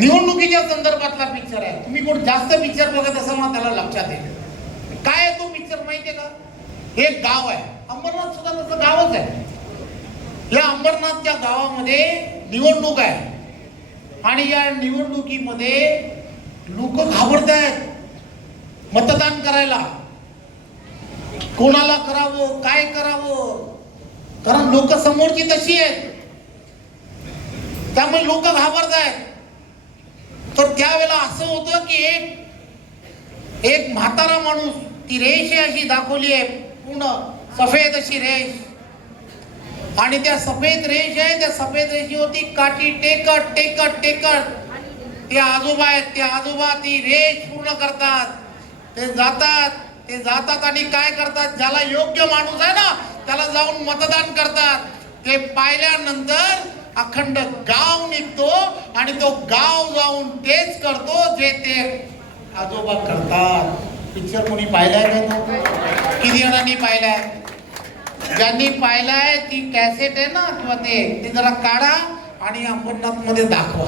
निवडणुकीच्या संदर्भातला पिक्चर आहे. तुम्ही कोण जास्त पिक्चर बघत असाल ना त्याला लक्षात येईल. काय आहे तो पिक्चर माहितीये का? एक गाव आहे, अंबरनाथ सुद्धा तसं गावच आहे. या अंबरनाथच्या गावामध्ये निवडणूक आहे आणि या निवडणुकीमध्ये लोक घाबरत आहेत मतदान करायला. कोणाला करावं, काय करावं, कारण लोक समोरची तशी आहेत, त्यामुळे लोक घाबरत आहेत. तर त्यावेळेला असं होतं की एक म्हातारा माणूस, ती रेष अशी दाखवली आहे पूर्ण सफेद अशी रेष, आणि त्या सफेद रेष आहे, त्या सफेद रेषेवरती काठी टेकत टेकत टेकत ते आजोबा आहेत, ते आजोबा ती रेष पूर्ण करतात. ते जातात आणि काय करतात, ज्याला योग्य माणूस आहे ना त्याला जाऊन मतदान करतात. ते पाहिल्यानंतर अखंड गाव निघतो आणि तो गाव जाऊन तेच करतो जे ते आजोबा करतात. पिक्चर कोणी पाहिलाय का? तो किती जणांनी पाहिलाय? ज्यांनी पाहिलाय ती कॅसेट आहे ना किंवा ते जरा काढा आणि अंबरनाथ मध्ये दाखवा.